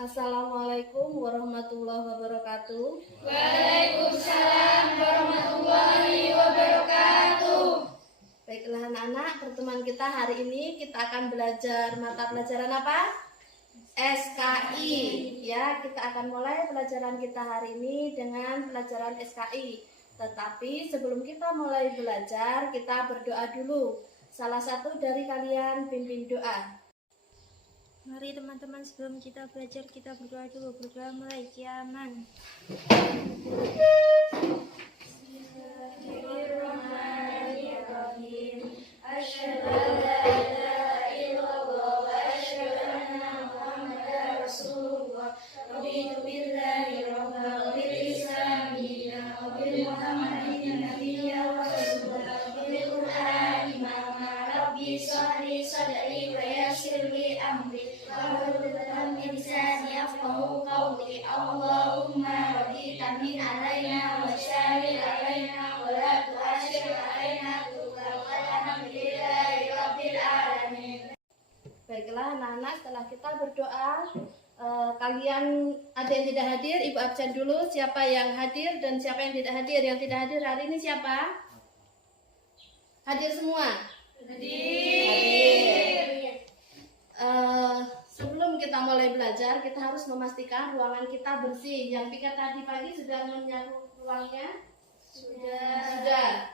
Assalamualaikum warahmatullahi wabarakatuh. Waalaikumsalam warahmatullahi wabarakatuh. Baiklah anak-anak, pertemuan kita hari ini kita akan belajar mata pelajaran apa? SKI. Ya, kita akan mulai pelajaran kita hari ini dengan pelajaran SKI. Tetapi sebelum kita mulai belajar, kita berdoa dulu. Salah satu dari kalian pimpin doa. Mari teman-teman, sebelum kita belajar kita berdoa dulu. Berdoa mulai kiaman. Bismillahirrahmanirrahim. Asyhadu an la ilaha illallah wa asyhadu anna Muhammadar Rasulullah. Raditu billahi rabban wa bil Islam dinan wa bil Muhammadin nabiyyan wa rasulan wa bil Qur'ani imama. Rabbi shrah sadri wa yassir li amri. Allahumma radita min alaina wa syahid alaina wa la tu'ashir alaina alhamdulillahi rabbil alamin. Baiklah anak-anak, setelah kita berdoa, kalian ada yang tidak hadir, ibu absen dulu. Siapa yang hadir dan siapa yang tidak hadir? Yang tidak hadir hari ini siapa? Hadir semua? Hadir. Sebelum kita mulai belajar, kita harus memastikan ruangan kita bersih. Yang piket tadi pagi sudah menyapu ruangnya? Sudah.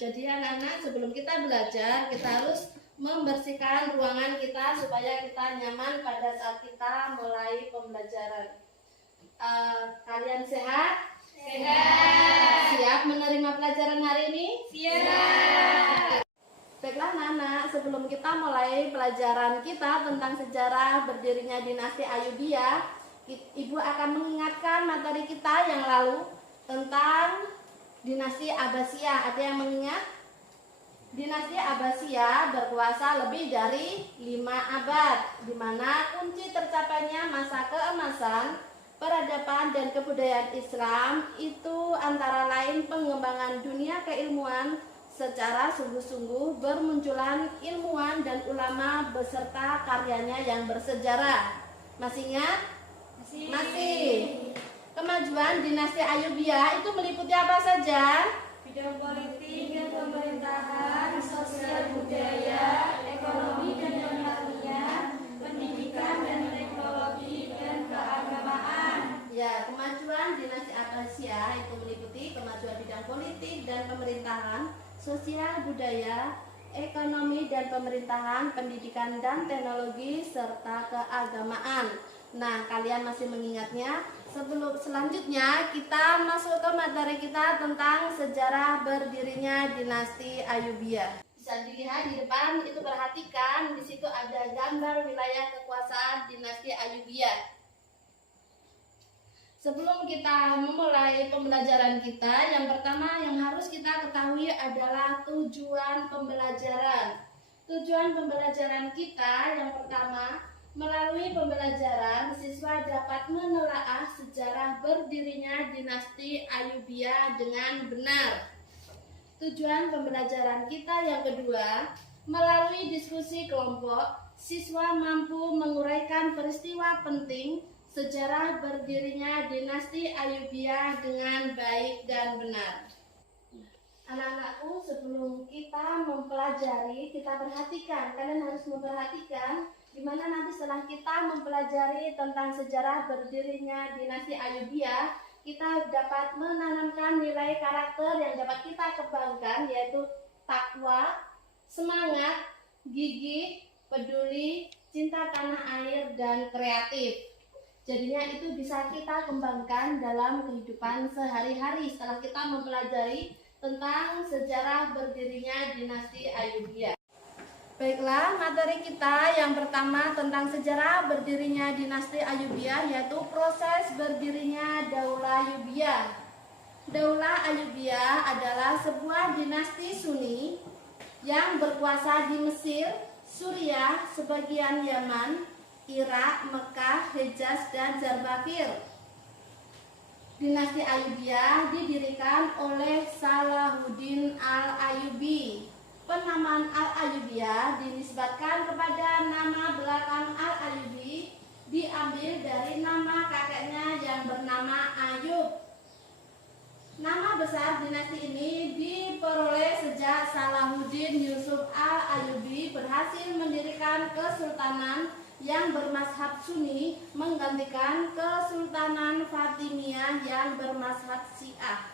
Jadi anak-anak, sebelum kita belajar, kita harus membersihkan ruangan kita supaya kita nyaman pada saat kita mulai pembelajaran. Kalian sehat? Sehat. Siap menerima pelajaran hari ini? Siap. Baiklah anak-anak, sebelum kita mulai pelajaran kita tentang sejarah berdirinya dinasti Ayyubiyah, ibu akan mengingatkan materi kita yang lalu tentang dinasti Abbasiyah. Ada yang mengingat? Dinasti Abbasiyah berkuasa lebih dari 5 abad, di mana kunci tercapainya masa keemasan peradaban dan kebudayaan Islam itu antara lain pengembangan dunia keilmuan secara sungguh-sungguh, bermunculan ilmuwan dan ulama beserta karyanya yang bersejarah. Masih ingat? Masih. Kemajuan dinasti Ayyubiyah itu meliputi apa saja? Bidang politik dan pemerintahan, sosial budaya, ekonomi dan pertanian, pendidikan dan teknologi dan keagamaan. Ya, kemajuan dinasti Abbasiyah itu meliputi kemajuan bidang politik dan pemerintahan, sosial budaya, ekonomi dan pemerintahan, pendidikan dan teknologi, serta keagamaan. Nah, kalian masih mengingatnya? Selanjutnya kita masuk ke materi kita tentang sejarah berdirinya dinasti Ayyubiyah. Bisa dilihat di depan itu, perhatikan di situ ada gambar wilayah kekuasaan dinasti Ayyubiyah. Sebelum kita memulai pembelajaran kita, yang pertama yang harus kita ketahui adalah tujuan pembelajaran. Tujuan pembelajaran kita yang pertama, melalui pembelajaran siswa dapat menelaah sejarah berdirinya dinasti Ayyubiyah dengan benar. Tujuan pembelajaran kita yang kedua, melalui diskusi kelompok, siswa mampu menguraikan peristiwa penting sejarah berdirinya dinasti Ayyubiyah dengan baik dan benar. Anak-anakku, sebelum kita mempelajari, kita perhatikan, kalian harus memperhatikan di mana nanti setelah kita mempelajari tentang sejarah berdirinya dinasti Ayyubiyah, kita dapat menanamkan nilai karakter yang dapat kita kembangkan, yaitu takwa, semangat, gigih, peduli, cinta tanah air, dan kreatif. Jadinya itu bisa kita kembangkan dalam kehidupan sehari-hari setelah kita mempelajari tentang sejarah berdirinya dinasti Ayyubiyah. Baiklah, materi kita yang pertama tentang sejarah berdirinya dinasti Ayyubiyah, yaitu proses berdirinya Daulah Ayyubiyah. Daulah Ayyubiyah adalah sebuah dinasti Sunni yang berkuasa di Mesir, Suriah, sebagian Yaman, Irak, Mekah, Hejaz, dan Jarbafir. Dinasti Ayyubiyah didirikan oleh Salahuddin Al-Ayyubi. Penamaan Al-Ayyubiyah dinisbatkan kepada nama belakang Al-Ayyubi diambil dari nama kakeknya yang bernama Ayub. Nama besar dinasti ini diperoleh sejak Salahuddin Yusuf al-Ayyubi berhasil mendirikan kesultanan yang bermazhab Sunni menggantikan Kesultanan Fatimiyah yang bermazhab Syiah.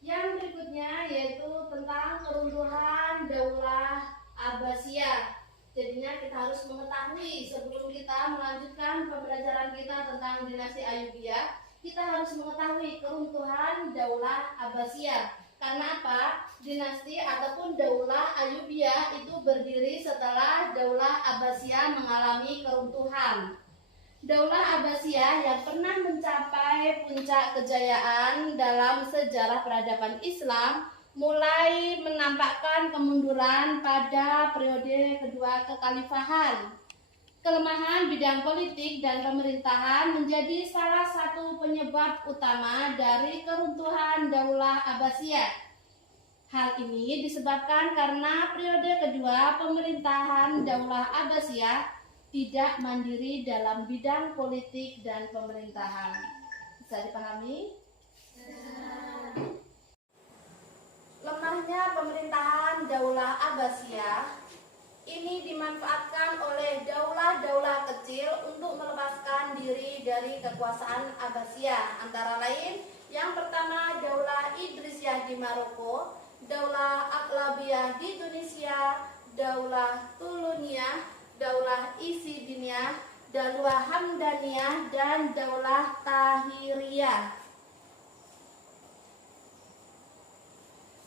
Yang berikutnya yaitu tentang keruntuhan Daulah Abbasiyah. Jadinya kita harus mengetahui sebelum kita melanjutkan pembelajaran kita tentang dinasti Ayyubiyah, kita harus mengetahui keruntuhan Daulah Abbasiyah. Karena apa? Dinasti ataupun Daulah Ayyubiyah itu berdiri setelah Daulah Abbasiyah mengalami keruntuhan. Daulah Abbasiyah yang pernah mencapai puncak kejayaan dalam sejarah peradaban Islam mulai menampakkan kemunduran pada periode kedua kekhalifahan. Kelemahan bidang politik dan pemerintahan menjadi salah satu penyebab utama dari keruntuhan Daulah Abbasiyah. Hal ini disebabkan karena periode kedua pemerintahan Daulah Abbasiyah tidak mandiri dalam bidang politik dan pemerintahan. Bisa dipahami? Lemahnya pemerintahan Daulah Abbasiyah ini dimanfaatkan oleh daulah-daulah kecil untuk melepaskan diri dari kekuasaan Abbasiyah. Antara lain, yang pertama Daulah Idrisiyah di Maroko, Daulah Aqlabiyah di Tunisia, Daulah Tuluniyah, Daulah Isidiniyah, Daulah Hamdaniyah, dan Daulah Tahiriyah.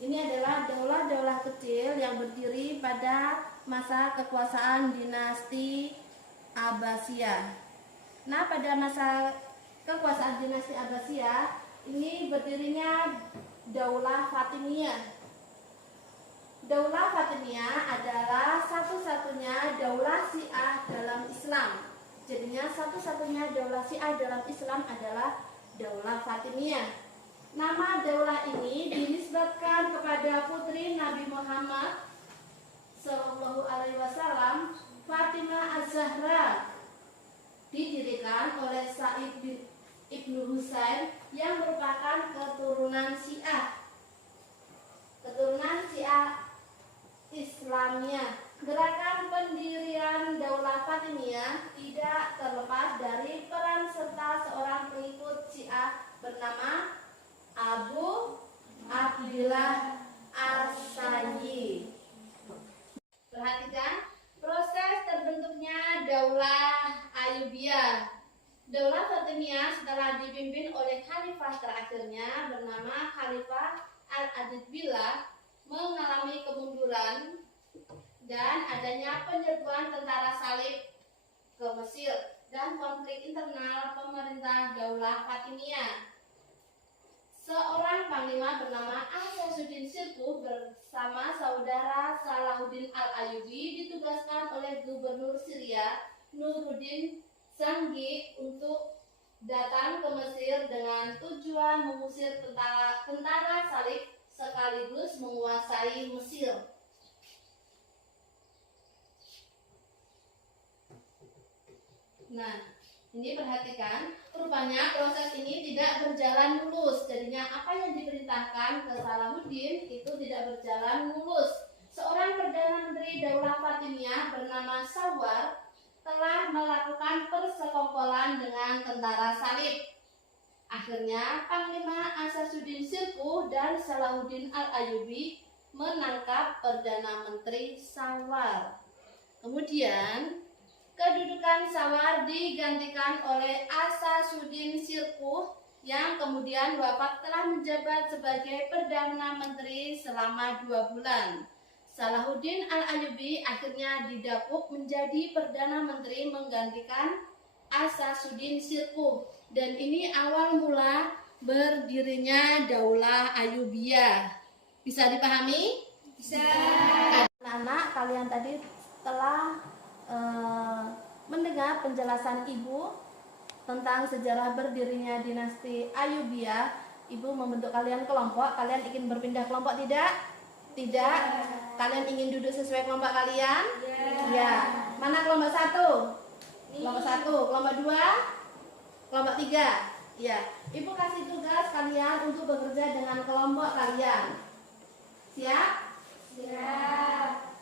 Ini adalah daulah-daulah kecil yang berdiri pada masa kekuasaan dinasti Abbasiyah. Nah, pada masa kekuasaan dinasti Abbasiyah ini berdirinya Daulah Fatimiyah. Daulah Fatimiyah adalah satu-satunya daulah Syiah dalam Islam. Jadinya satu-satunya daulah Syiah dalam Islam adalah Daulah Fatimiyah. Nama daulah ini dinisbatkan kepada putri Nabi Muhammad Sallallahu Alaihi Wasallam, Fatimah Az-Zahra. Didirikan oleh Sa'id bin Ibnu Husain yang merupakan keturunan Syiah. Keturunan Syiah Islamiyah. Gerakan pendirian Daulah Fatimiyah tidak terlepas dari peran serta seorang pengikut Syiah bernama Abu Abdillah As-Sayyi. Perhatikan proses terbentuknya Daulah Ayyubiyah. Daulah Fatimiyah setelah dipimpin oleh khalifah terakhirnya bernama Khalifah Al-Adid Billah mengalami kemunduran dan adanya penyerbuan tentara salib ke Mesir dan konflik internal pemerintah Daulah Fatimiyah. Seorang panglima bernama Asaduddin Sirkuh bersama saudara Salahuddin al-Ayyubi ditugaskan oleh gubernur Syria Nuruddin Zangi untuk datang ke Mesir dengan tujuan mengusir tentara salib sekaligus menguasai Mesir. Nah, ini perhatikan, rupanya proses ini tidak berjalan mulus. Jadinya apa yang diperintahkan ke Salahuddin itu tidak berjalan mulus. Seorang Perdana Menteri Daulah Fatimiyah bernama Sawar telah melakukan persekongkolan dengan tentara salib. Akhirnya Panglima Asaduddin Sirkuh dan Salahuddin al-Ayyubi menangkap Perdana Menteri Sawar. Kemudian kedudukan Sawar digantikan oleh Asaduddin Sirkuh yang kemudian wafat telah menjabat sebagai Perdana Menteri selama 2 bulan. Salahuddin al-Ayyubi akhirnya didapuk menjadi Perdana Menteri menggantikan Asaduddin Sirkuh. Dan ini awal mula berdirinya Daulah Ayyubiyah. Bisa dipahami? Bisa. Anak-anak, kalian tadi telah mendengar penjelasan Ibu tentang sejarah berdirinya dinasti Ayyubiyah. Ibu membentuk kalian kelompok. Kalian ingin berpindah kelompok tidak? Tidak. Kalian ingin duduk sesuai kelompok kalian? Ya. Mana kelompok 1? Kelompok 1, kelompok 2, kelompok 3. Ya, Ibu kasih tugas kalian untuk bekerja dengan kelompok kalian. Siap? Siap.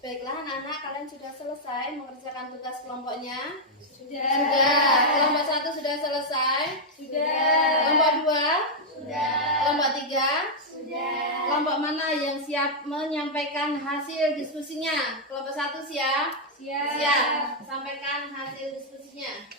Baiklah anak-anak, kalian sudah selesai mengerjakan tugas kelompoknya? Sudah. Kelompok 1 sudah selesai? Sudah. Kelompok 2? Sudah. Kelompok 3? Sudah. Kelompok mana yang siap menyampaikan hasil diskusinya? Kelompok 1 siap? Siap. Sampaikan hasil diskusinya.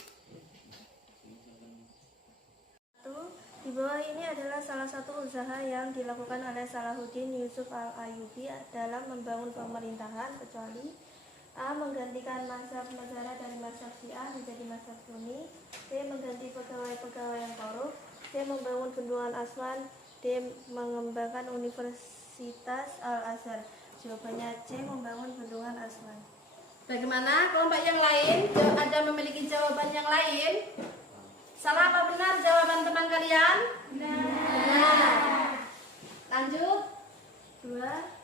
Di bawah ini adalah salah satu usaha yang dilakukan oleh Salahuddin Yusuf Al-Ayyubi dalam membangun pemerintahan, kecuali A. Menggantikan mazhab negara dari mazhab Syiah menjadi mazhab Sunni, B. Mengganti pegawai-pegawai yang korup, C. Membangun bendungan Aswan, D. Mengembangkan Universitas Al-Azhar. Jawabannya C. Membangun bendungan Aswan. Bagaimana kelompok yang lain? Ada memiliki jawaban yang lain? Salah apa benar jawaban teman kalian? Benar. Lanjut. 2.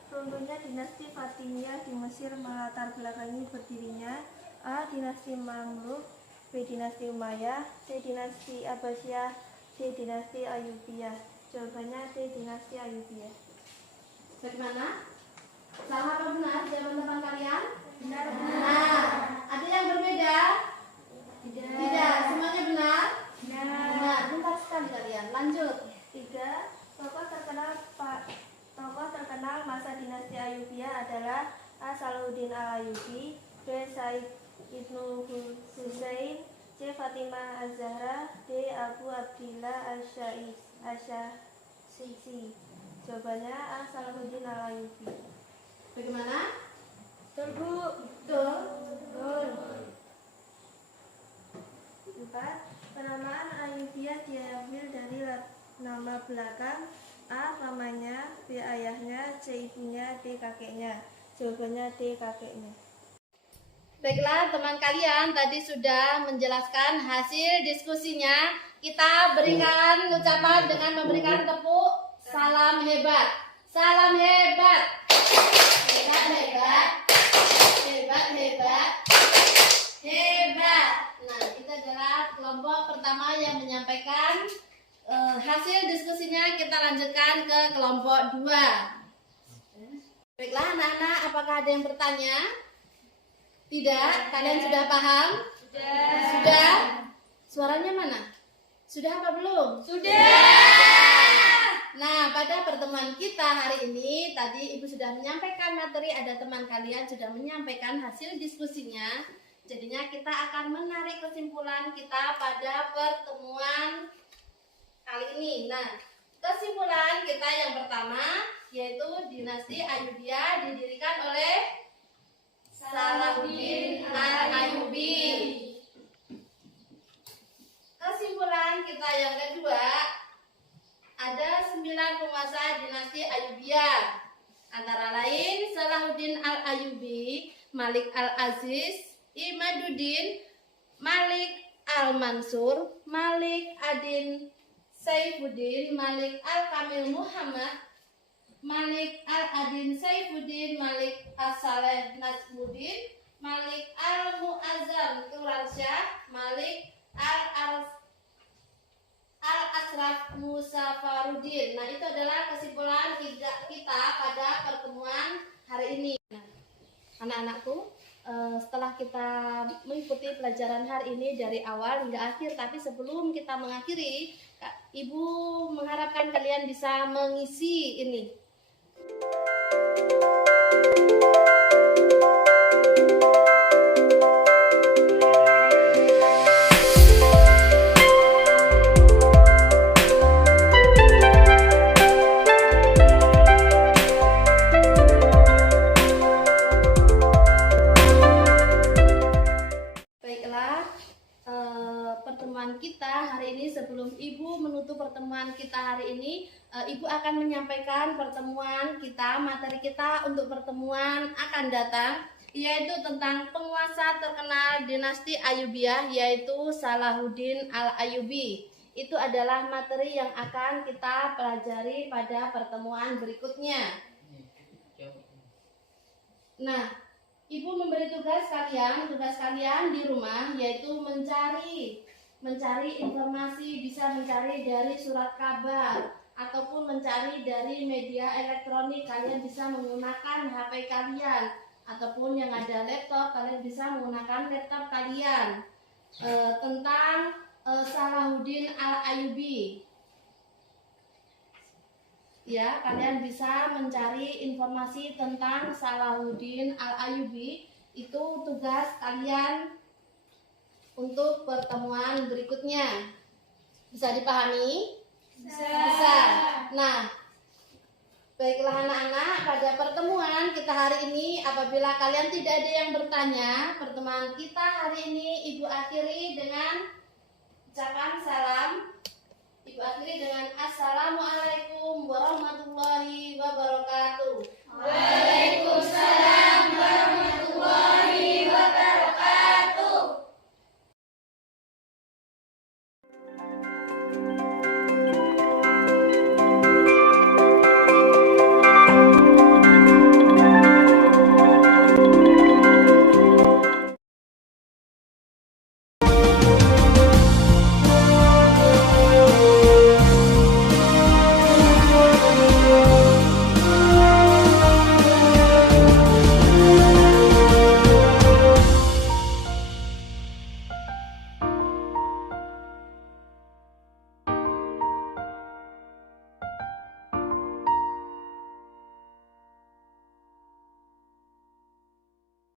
Runtuhnya dinasti Fatimiyah di Mesir melatar belakangi berdirinya A. Dinasti Mamluk, B. Dinasti Umayyah, C. Dinasti Abbasiyah, D. Dinasti Ayyubiyah. Jawabannya D. Dinasti Ayyubiyah. Bagaimana? Salah apa benar jawaban teman kalian? Benar. Benar. Ada yang berbeda? Tidak. Semuanya benar? Benar. Pintar sekali kalian. Lanjut. 3. Tokoh terkenal masa dinasti Ayyubiyah adalah A. Salahuddin Al-Ayyubi, B. Said Ibnu Husain, C. Fatimah Az-Zahra, D. Abu Abdillah Asy-Syafi'i. Jawabannya A. Salahuddin Al-Ayyubi. Bagaimana? Betul, Bu. Betul. 4. Penamaan Ayyubiyah diambil dari nama belakang A. Pamannya, B. Ayahnya, C. Ibunya, D. Kakeknya. Jawabannya D. Kakeknya. Baiklah teman kalian tadi sudah menjelaskan hasil diskusinya. Kita berikan ucapan dengan memberikan tepuk salam hebat. Salam hebat. Hebat hebat. Hebat hebat. Hebat. Nah, kita adalah kelompok pertama yang menyampaikan hasil diskusinya. Kita lanjutkan ke kelompok 2. Baiklah anak-anak, apakah ada yang bertanya? Tidak? Kalian sudah paham? Sudah? Suaranya mana? Sudah apa belum? Nah, pada pertemuan kita hari ini, tadi Ibu sudah menyampaikan materi, ada teman kalian sudah menyampaikan hasil diskusinya. Jadinya kita akan menarik kesimpulan kita pada pertemuan kali ini. Nah, kesimpulan kita yang pertama yaitu dinasti Ayyubiyah didirikan oleh Salahuddin Al-Ayyubi. Kesimpulan kita yang kedua, ada 9 penguasa dinasti Ayyubiyah. Antara lain Salahuddin Al-Ayyubi, Malik Al-Aziz, Imaduddin, Malik Al-Mansur, Malik Adin Saifuddin, Malik Al-Kamil Muhammad, Malik Al-Adin Saifuddin, Malik As-Saleh Najmuddin, Malik Al-Mu'azzam Turansyah, Malik Al-Asraf Musafaruddin. Nah, itu adalah kesimpulan kita pada pertemuan hari ini. Nah, anak-anakku, setelah kita mengikuti pelajaran hari ini dari awal hingga akhir, tapi sebelum kita mengakhiri, Ibu mengharapkan kalian bisa mengisi ini. Pertemuan kita hari ini, sebelum Ibu menutup pertemuan kita hari ini, Ibu akan menyampaikan pertemuan kita, materi kita untuk pertemuan akan datang, yaitu tentang penguasa terkenal dinasti Ayyubiyah, yaitu Salahuddin Al-Ayyubi. Itu adalah materi yang akan kita pelajari pada pertemuan berikutnya. Nah, Ibu memberi tugas kalian di rumah, yaitu mencari informasi, bisa mencari dari surat kabar ataupun mencari dari media elektronik. Kalian bisa menggunakan HP kalian, ataupun yang ada laptop, kalian bisa menggunakan laptop kalian tentang Salahuddin Al-Ayyubi. Ya, kalian bisa mencari informasi tentang Salahuddin Al-Ayyubi. Itu tugas kalian untuk pertemuan berikutnya. Bisa dipahami? Bisa. Nah, baiklah anak-anak, pada pertemuan kita hari ini, apabila kalian tidak ada yang bertanya, pertemuan kita hari ini Ibu akhiri dengan ucapan salam. Ibu akhiri dengan Assalamualaikum warahmatullahi